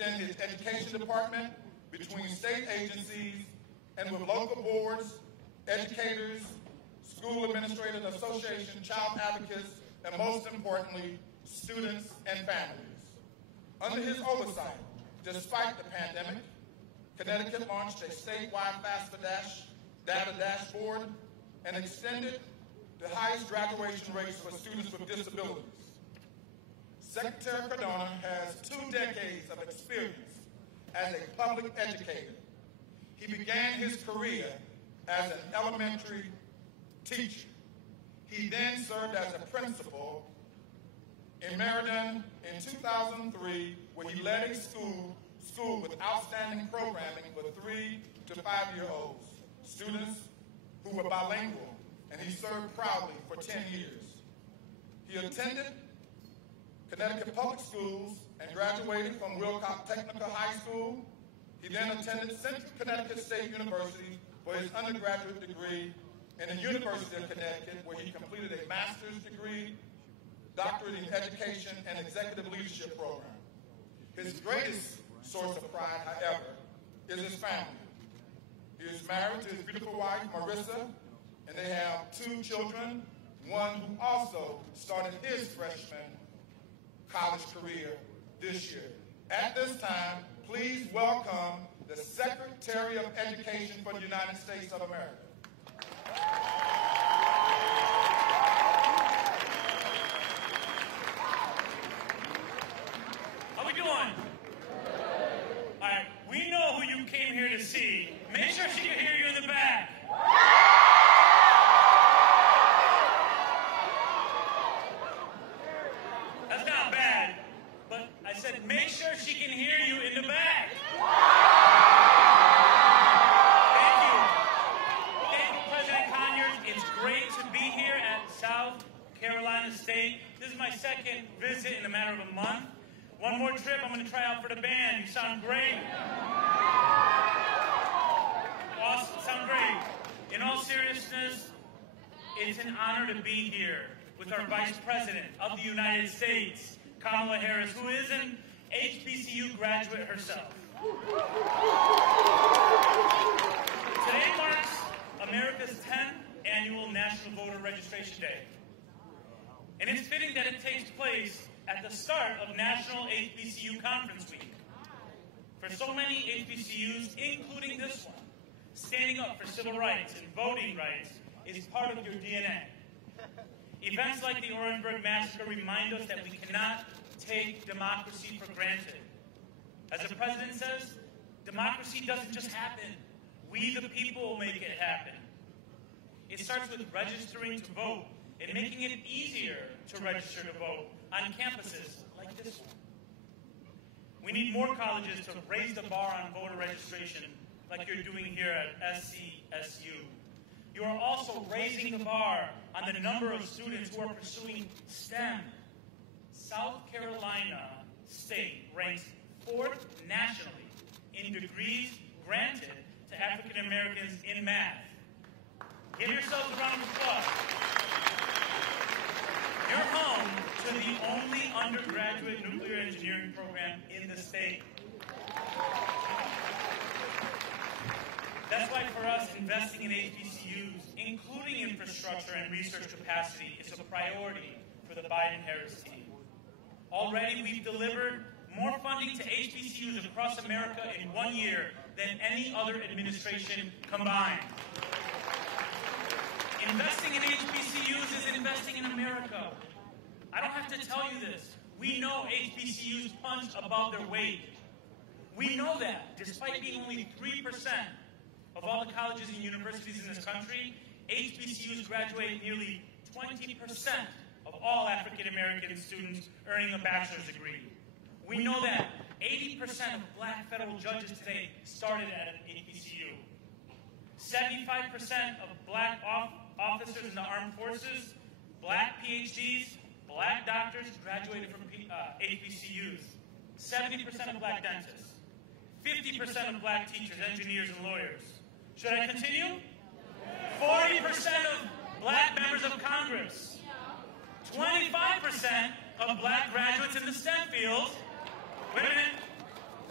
in his education department, between state agencies, and with local boards, educators, school administrators associations, child advocates, and most importantly, students and families. Under his oversight, despite the pandemic, Connecticut launched a statewide FAFSA data dashboard and extended the highest graduation rates for students with disabilities. Secretary Cardona has 2 decades of experience as a public educator. He began his career as an elementary teacher. He then served as a principal in Meriden in 2003, where he led a school with outstanding programming for 3 to 5-year-olds, students who were bilingual, and he served proudly for 10 years. He attended Connecticut Public Schools and graduated from Wilcox Technical High School. He then attended Central Connecticut State University for his undergraduate degree, and the University of Connecticut, where he completed a master's degree, doctorate in education, and executive leadership program. His greatest source of pride, however, is his family. He is married to his beautiful wife, Marissa, and they have 2 children, one who also started his freshman college career this year. At this time, please welcome the Secretary of Education for the United States of America. How we doing? All right, we know who you came here to see. Make sure she can hear you in the back. That's not bad, but I said make sure she can hear you in the back. Thank you. Thank you, President Conyers. It's great to be here at South Carolina State. This is my 2nd visit in a matter of a month. One more trip, I'm going to try out for the band. You sound great. Awesome, sound great. In all seriousness, it's an honor to be here with our Vice President of the United States, Kamala Harris, who is an HBCU graduate herself. Today marks America's 10th annual National Voter Registration Day. And it's fitting that it takes place at the start of National HBCU Conference Week. For so many HBCUs, including this one, standing up for civil rights and voting rights is part of your DNA. Events like the Orangeburg Massacre remind us that we cannot take democracy for granted. As the President says, democracy doesn't just happen. We, the people, make it happen. It starts with registering to vote and making it easier to register to vote on campuses like this one. We need more colleges to raise the bar on voter registration like you're doing here at SCSU. You are also raising the bar on the number of students who are pursuing STEM. South Carolina State ranks 4th nationally in degrees granted to African Americans in math. Give yourselves a round of applause. You're home to the only undergraduate nuclear engineering program in the state. That's why for us, investing in HBCUs, including infrastructure and research capacity, is a priority for the Biden-Harris team. Already, we've delivered more funding to HBCUs across America in 1 year than any other administration combined. Investing in HBCUs is investing in America. I don't have to tell you this. We know HBCUs punch above their weight. We know that, despite being only 3% of all the colleges and universities in this country, HBCUs graduate nearly 20% of all African American students earning a bachelor's degree. We know that 80% of black federal judges today started at an HBCU. 75% of black officers in the armed forces, black PhDs, black doctors graduated from HBCUs. 70% of black dentists. 50% of black teachers, engineers, and lawyers. Should I continue? 40% of black members of Congress. 25% of black graduates in the STEM fields. Wait a minute.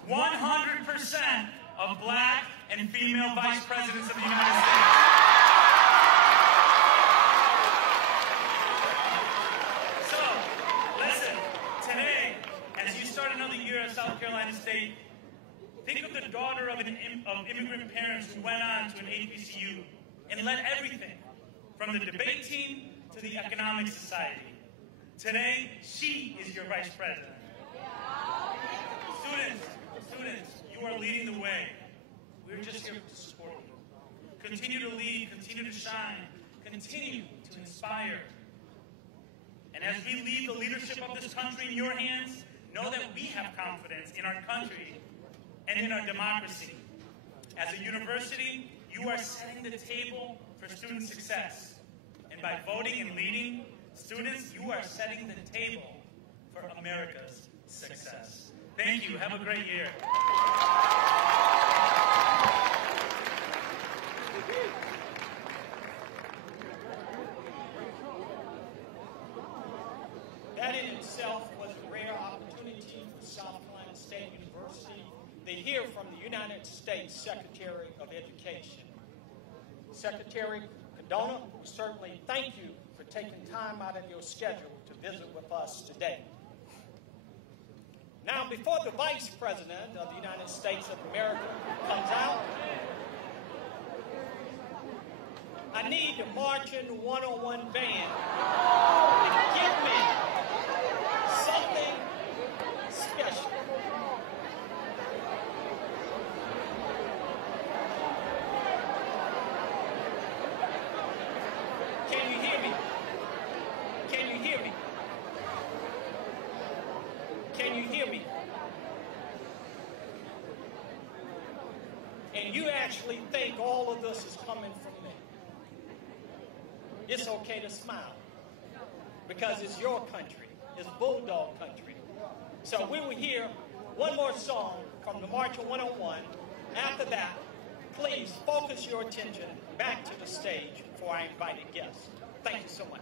100% of black and female vice presidents of the United States. So, listen, today, as you start another year at South Carolina State, think of the daughter of immigrant parents who went on to an HBCU and led everything, from the debate team to the economic society. Today, she is your vice president. Students, you are leading the way. We're just here to support you. Continue to lead, continue to shine, continue to inspire. And as we leave the leadership of this country in your hands, know that we have confidence in our country and in our democracy. As a university, you are setting the table for student success. And by voting and leading, students, you are setting the table for America's success. Thank you. Have a great year. That in itself was a rare opportunity for South Carolina State University to hear from the United States Secretary of Education. Secretary Cardona, we certainly thank you for taking time out of your schedule to visit with us today. Now, before the Vice President of the United States of America comes out, I need the marching 101 band to give me something special. Can you hear me? Can you hear me? Can you hear me? And you actually think all of this is coming from me. It's okay to smile because it's your country. It's Bulldog country. So we will hear one more song from the March of 101. After that, please focus your attention back to the stage for our invited guests. Thank you so much.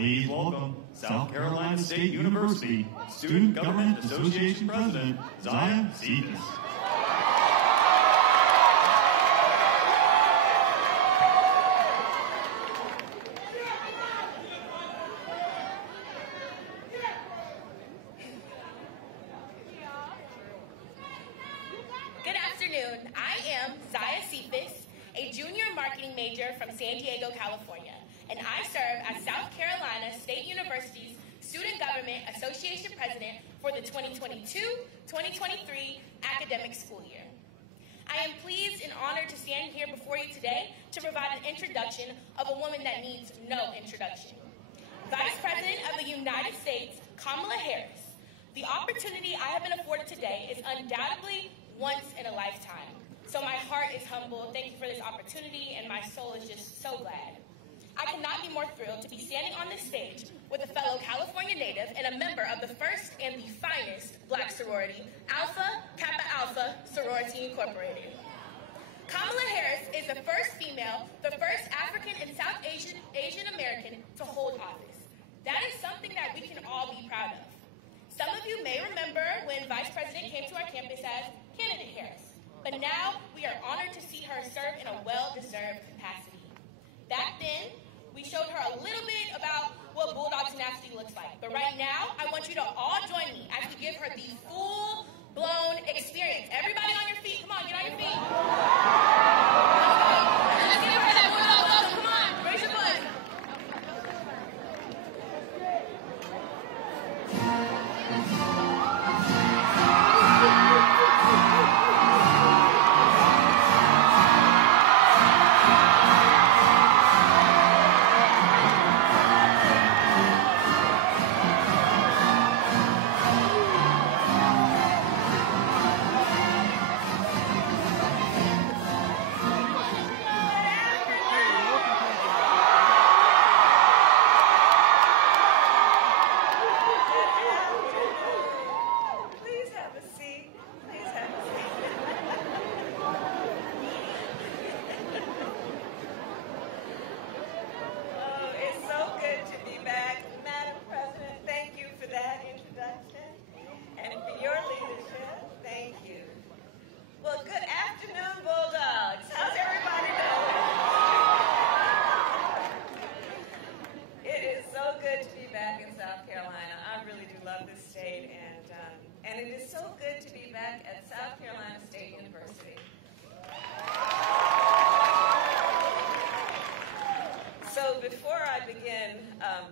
Please welcome South Carolina State University Student Government Association President, Zaya Cephas. Good afternoon. I am Zaya Cephas, a junior marketing major from San Diego, California, and I serve as South Carolina State University's Student Government Association President for the 2022-2023 academic school year. I am pleased and honored to stand here before you today to provide an introduction of a woman that needs no introduction. Vice President of the United States, Kamala Harris. The opportunity I have been afforded today is undoubtedly once in a lifetime. So my heart is humble. Thank you for this opportunity, and my soul is just so glad. I could not be more thrilled to be standing on this stage with a fellow California native and a member of the first and the finest Black sorority, Alpha Kappa Alpha Sorority Incorporated. Kamala Harris is the first female, the first African and South Asian American to hold office. That is something that we can all be proud of. Some of you may remember when Vice President came to our campus as Candidate Harris, but now we are honored to see her serve in a well-deserved capacity. Back then, we showed her a little bit about what Bulldog tenacity looks like, but right now, I want you to all join me as we give her the full-blown experience. Everybody on your feet, come on, get on your feet. Let's give her that Bulldog welcome, come on, raise your voice.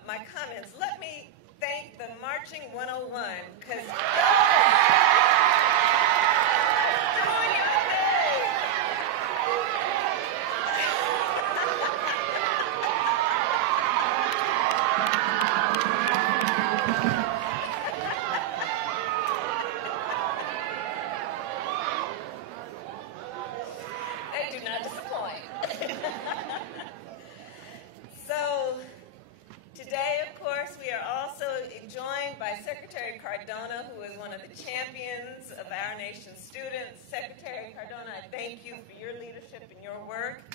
My comments, let me thank the Marching 101, because they do not disappoint. So, today, of course, we are also joined by Secretary Cardona, who is one of the champions of our nation's students. Secretary Cardona, I thank you for your leadership and your work.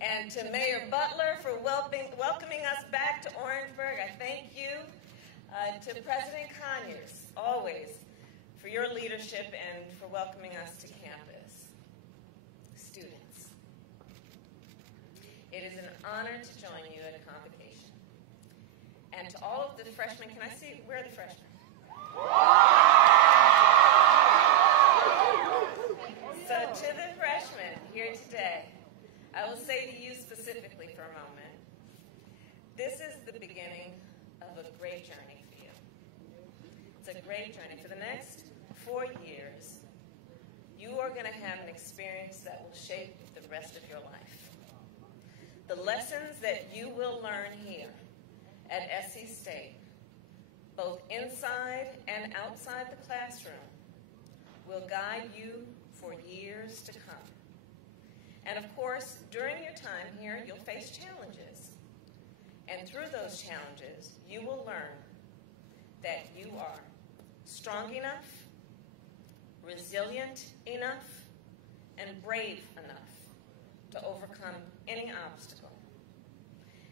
And to Mayor Butler for welcoming us back to Orangeburg, I thank you. To President Conyers, always, for your leadership and for welcoming us to campus. Students, it is an honor to join you at Convocation. And to all of the freshmen, can I see, where are the freshmen? So to the freshmen here today, I will say to you specifically for a moment, this is the beginning of a great journey for you. It's a great journey. For the next 4 years, you are going to have an experience that will shape the rest of your life. The lessons that you will learn here at SC State, both inside and outside the classroom, will guide you for years to come. And of course, during your time here, you'll face challenges. And through those challenges, you will learn that you are strong enough, resilient enough, and brave enough to overcome any obstacle.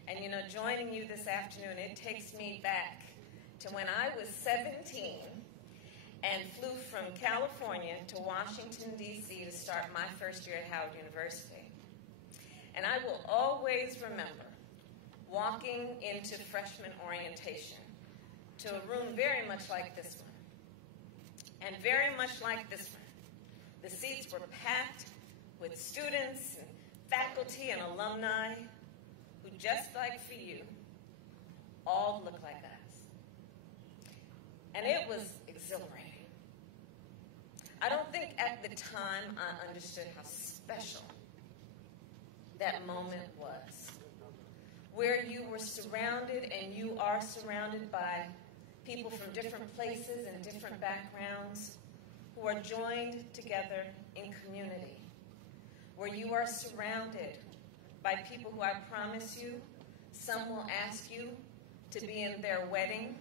And you know, joining you this afternoon, it takes me back to when I was 17 and flew from California to Washington, D.C. to start my first year at Howard University. And I will always remember walking into freshman orientation to a room very much like this one, and very much like this one. The seats were packed with students and faculty and alumni who, just like for you, all look like us. And it was exhilarating. I don't think at the time I understood how special that moment was, where you were surrounded, and you are surrounded by people from different places and different backgrounds who are joined together in community, where you are surrounded by people who, I promise you, some will ask you to be in their wedding,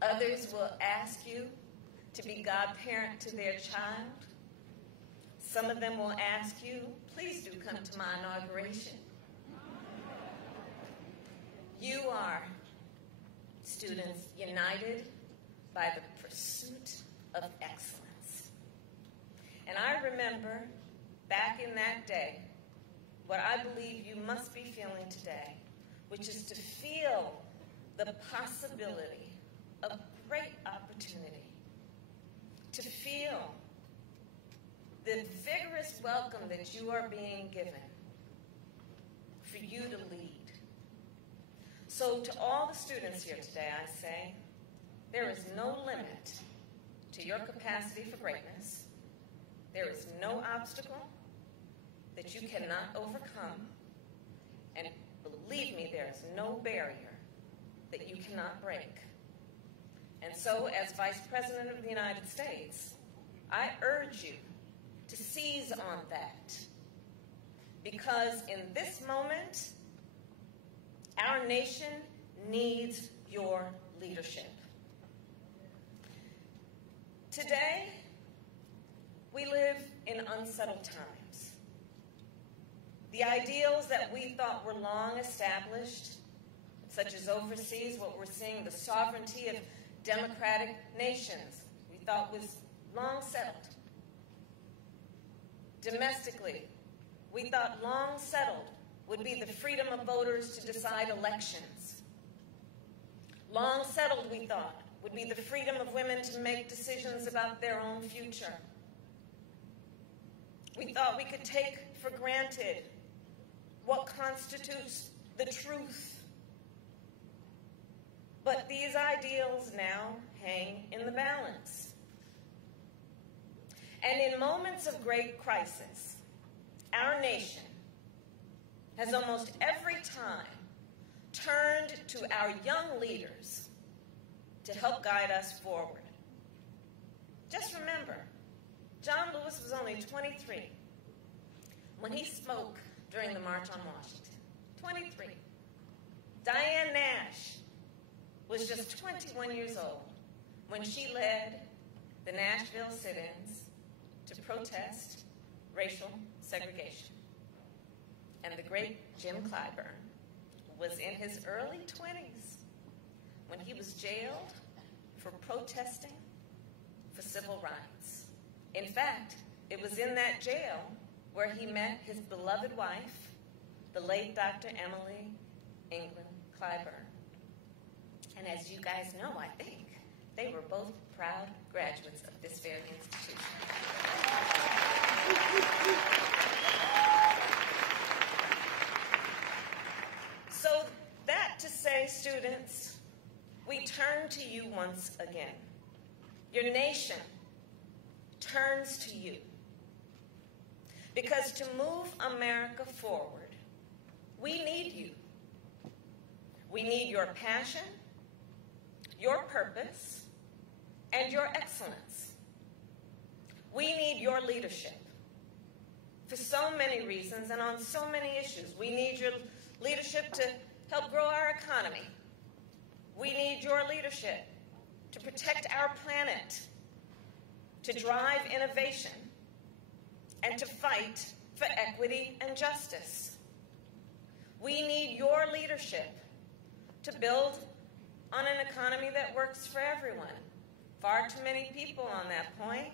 others will ask you to be godparent to their child, some of them will ask you, please do come to my inauguration. You are, students, united by the pursuit of excellence. And I remember back in that day what I believe you must be feeling today, which is to feel the possibility of great opportunity, to feel the vigorous welcome that you are being given for you to lead. So to all the students here today, I say, there is no limit to your capacity for greatness. There is no obstacle that you cannot overcome. And believe me, there is no barrier that you cannot break. And so, as Vice President of the United States, I urge you to seize on that. Because in this moment, our nation needs your leadership. Today, we live in unsettled times. The ideals that we thought were long established, such as overseas, what we're seeing, the sovereignty of democratic nations, we thought was long settled. Domestically, we thought long settled would be the freedom of voters to decide elections. Long settled, we thought, would be the freedom of women to make decisions about their own future. We thought we could take for granted what constitutes the truth. But these ideals now hang in the balance. And in moments of great crisis, our nation has almost every time turned to our young leaders to help guide us forward. Just remember, John Lewis was only 23 when he spoke during the March on Washington. 23. Diane Nash was just 21 years old when she led the Nashville sit-ins to protest racial segregation. And the great Jim Clyburn was in his early 20s when he was jailed for protesting for civil rights. In fact, it was in that jail where he met his beloved wife, the late Dr. Emily England Clyburn. And as you guys know, I think, they were both proud graduates of this very institution. So that to say, students, we turn to you once again. Your nation turns to you. Because to move America forward, we need you. We need your passion, your purpose, and your excellence. We need your leadership for so many reasons and on so many issues. We need your leadership to help grow our economy. We need your leadership to protect our planet, to drive innovation, and to fight for equity and justice. We need your leadership to build on an economy that works for everyone. Far too many people on that point,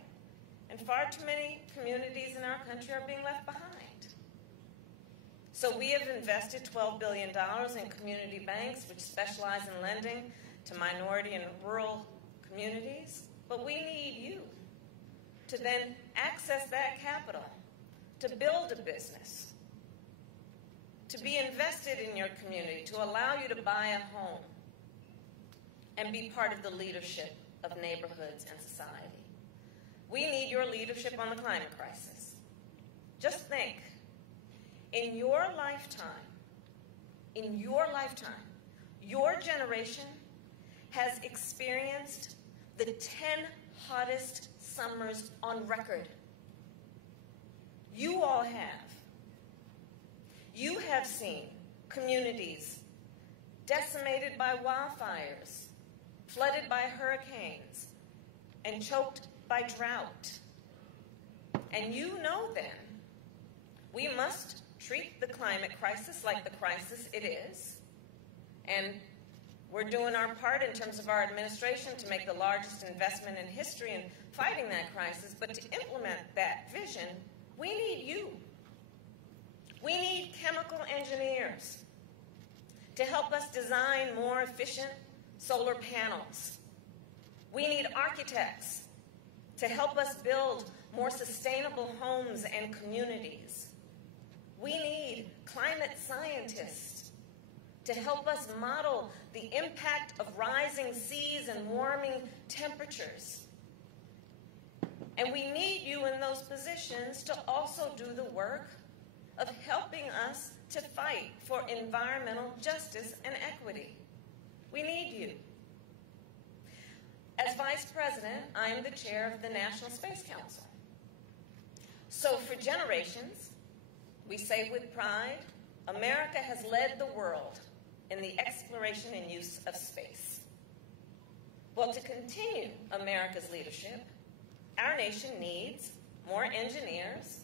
and far too many communities in our country are being left behind. So we have invested $12 billion in community banks, which specialize in lending to minority and rural communities. But we need you to then access that capital, to build a business, to be invested in your community, to allow you to buy a home and be part of the leadership of neighborhoods and society. We need your leadership on the climate crisis. Just think, in your lifetime, your generation has experienced the 10 hottest summers on record. You all have. You have seen communities decimated by wildfires, flooded by hurricanes, and choked by drought. And you know then, we must treat the climate crisis like the crisis it is. And we're doing our part in terms of our administration to make the largest investment in history in fighting that crisis. But to implement that vision, we need you. We need chemical engineers to help us design more efficient solar panels. We need architects to help us build more sustainable homes and communities. We need climate scientists to help us model the impact of rising seas and warming temperatures. And we need you in those positions to also do the work of helping us to fight for environmental justice and equity. We need you. As Vice President, I am the chair of the National Space Council. So for generations, we say with pride, America has led the world in the exploration and use of space. Well, to continue America's leadership, our nation needs more engineers,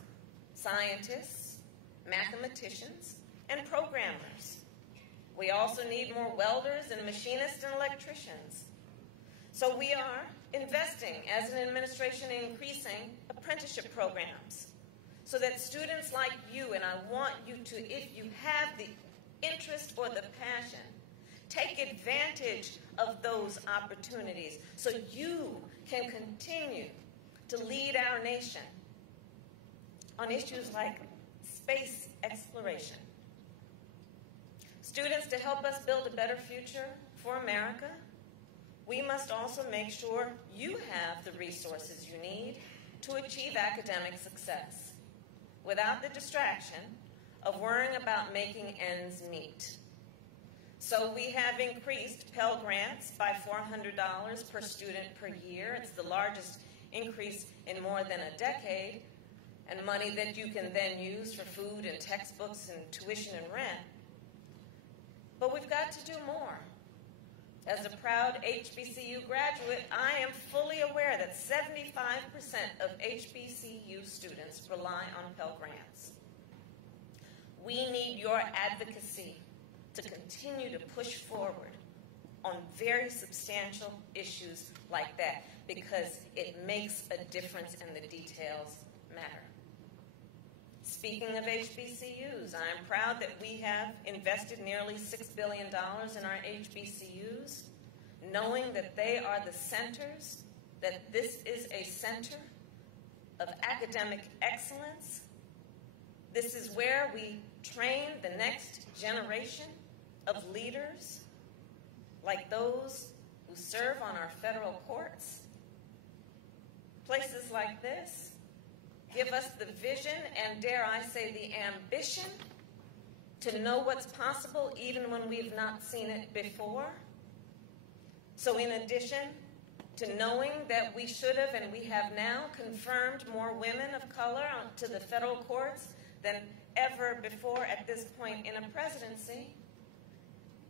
scientists, mathematicians, and programmers. We also need more welders and machinists and electricians. So we are investing as an administration in increasing apprenticeship programs so that students like you, and I want you to, if you have the interest or the passion, take advantage of those opportunities so you can continue to lead our nation on issues like space exploration. Students, to help us build a better future for America, we must also make sure you have the resources you need to achieve academic success without the distraction of worrying about making ends meet. So we have increased Pell Grants by $400 per student per year. It's the largest increase in more than a decade, and money that you can then use for food and textbooks and tuition and rent. But we've got to do more. As a proud HBCU graduate, I am fully aware that 75% of HBCU students rely on Pell Grants. We need your advocacy to continue to push forward on very substantial issues like that, because it makes a difference and the details matter. Speaking of HBCUs, I am proud that we have invested nearly $6 billion in our HBCUs, knowing that they are the centers, that this is a center of academic excellence. This is where we train the next generation of leaders like those who serve on our federal courts. Places like this give us the vision and, dare I say, the ambition to know what's possible even when we've not seen it before. So in addition to knowing that we should have and we have now confirmed more women of color to the federal courts than ever before at this point in a presidency,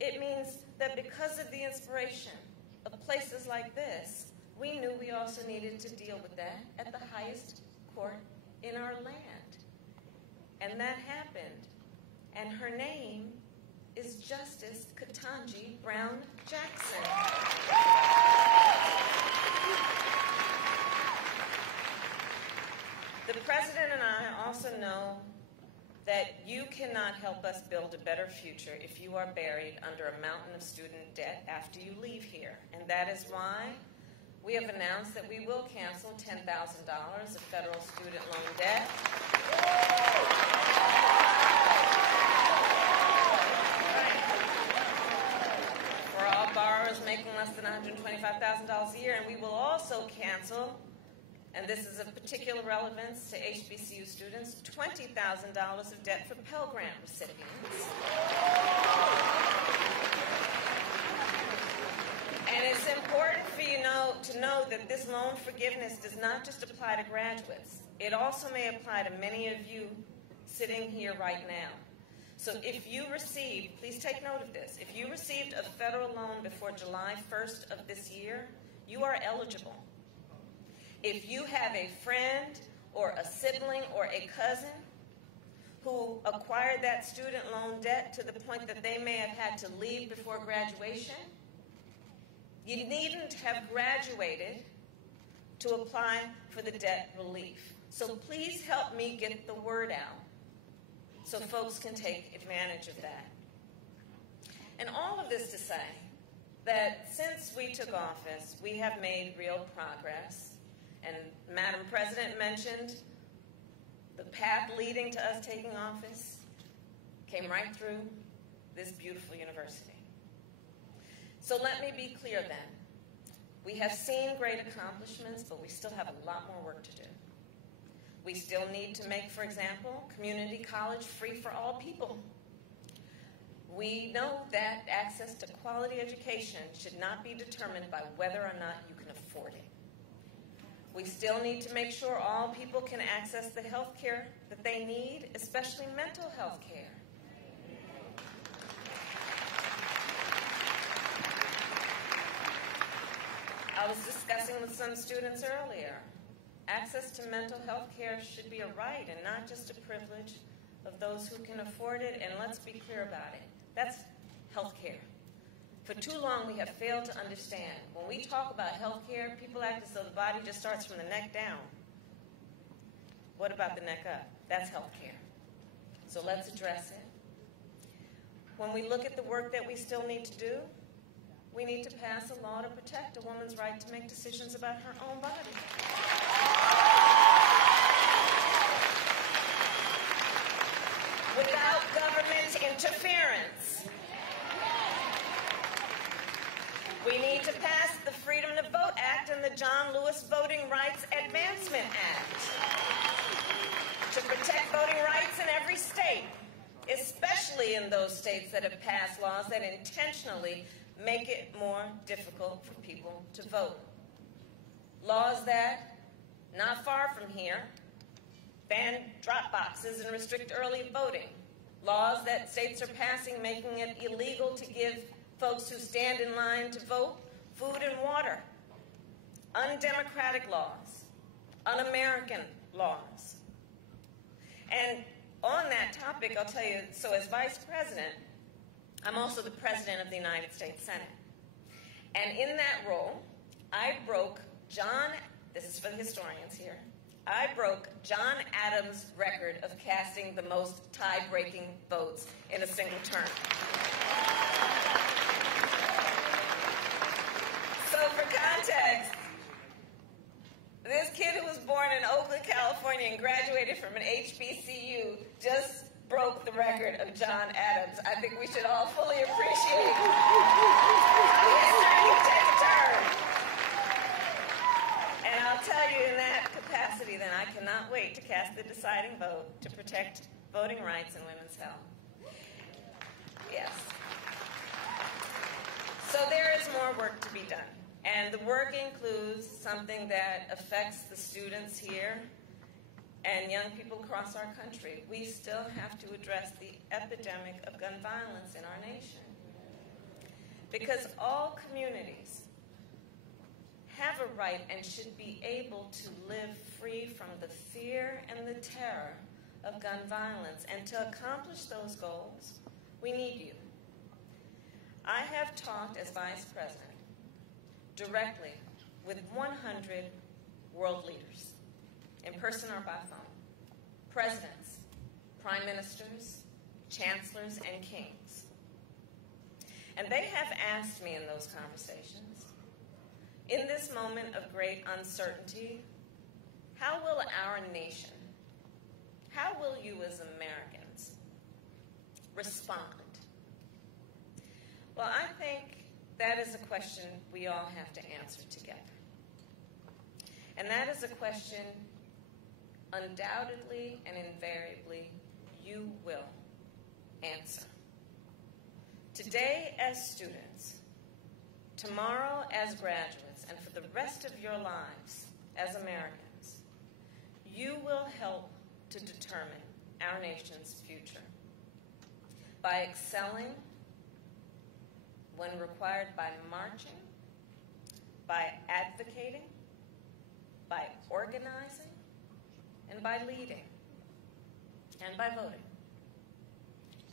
it means that because of the inspiration of places like this, we knew we also needed to deal with that at the highest court in our land. And that happened. And her name is Justice Ketanji Brown Jackson. The President and I also know that you cannot help us build a better future if you are buried under a mountain of student debt after you leave here. And that is why we have announced that we will cancel $10,000 of federal student loan debt. For all borrowers making less than $125,000 a year, and we will also cancel, and this is of particular relevance to HBCU students, $20,000 of debt for Pell Grant recipients. And it's important for you to know that this loan forgiveness does not just apply to graduates. It also may apply to many of you sitting here right now. So if you received, please take note of this, if you received a federal loan before July 1st of this year, you are eligible. If you have a friend or a sibling or a cousin who acquired that student loan debt to the point that they may have had to leave before graduation, you needn't have graduated to apply for the debt relief. So please help me get the word out so folks can take advantage of that. And all of this to say that since we took office, we have made real progress. And Madam President mentioned the path leading to us taking office came right through this beautiful university. So let me be clear then. We have seen great accomplishments, but we still have a lot more work to do. We still need to make, for example, community college free for all people. We know that access to quality education should not be determined by whether or not you can afford it. We still need to make sure all people can access the health care that they need, especially mental health care. I was discussing with some students earlier. Access to mental health care should be a right and not just a privilege of those who can afford it, and let's be clear about it. That's health care. For too long, we have failed to understand. When we talk about health care, people act as though the body just starts from the neck down. What about the neck up? That's health care. So let's address it. When we look at the work that we still need to do, we need to pass a law to protect a woman's right to make decisions about her own body. Without government interference. We need to pass the Freedom to Vote Act and the John Lewis Voting Rights Advancement Act to protect voting rights in every state, especially in those states that have passed laws that intentionally make it more difficult for people to vote. Laws that, not far from here, ban drop boxes and restrict early voting. Laws that states are passing making it illegal to give folks who stand in line to vote food and water. Undemocratic laws. Un-American laws. And on that topic, I'll tell you, so as Vice President, I'm also the President of the United States Senate. And in that role, I broke this is for the historians here, I broke John Adams' record of casting the most tie-breaking votes in a single term. So for context, this kid who was born in Oakland, California and graduated from an HBCU just broke the record of John Adams. I think we should all fully appreciate his time to take a turn. And I'll tell you in that capacity, then, I cannot wait to cast the deciding vote to protect voting rights and women's health. Yes. So there is more work to be done. And the work includes something that affects the students here and young people across our country. We still have to address the epidemic of gun violence in our nation. Because all communities have a right and should be able to live free from the fear and the terror of gun violence. And to accomplish those goals, we need you. I have talked as Vice President directly with 100 world leaders, in person or by phone, presidents, prime ministers, chancellors, and kings. And they have asked me in those conversations, in this moment of great uncertainty, how will our nation, how will you as Americans respond? Well, I think that is a question we all have to answer together. And that is a question undoubtedly and invariably you will answer. Today as students, tomorrow as graduates, and for the rest of your lives as Americans, you will help to determine our nation's future by excelling when required, by marching, by advocating, by organizing, and by leading, and by voting.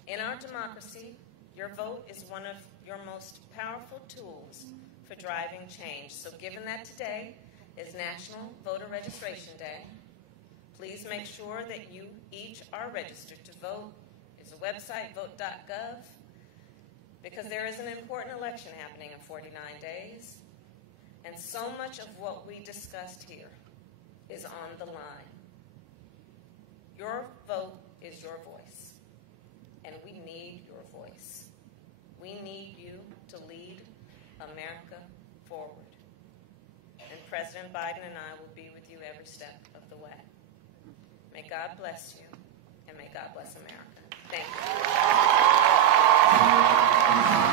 In our democracy, your vote is one of your most powerful tools for driving change. So given that today is National Voter Registration Day, please make sure that you each are registered to vote. There's a website, vote.gov, because there is an important election happening in 49 days, and so much of what we discussed here is on the line. Your vote is your voice, and we need your voice. We need you to lead America forward. And President Biden and I will be with you every step of the way. May God bless you, and may God bless America. Thank you.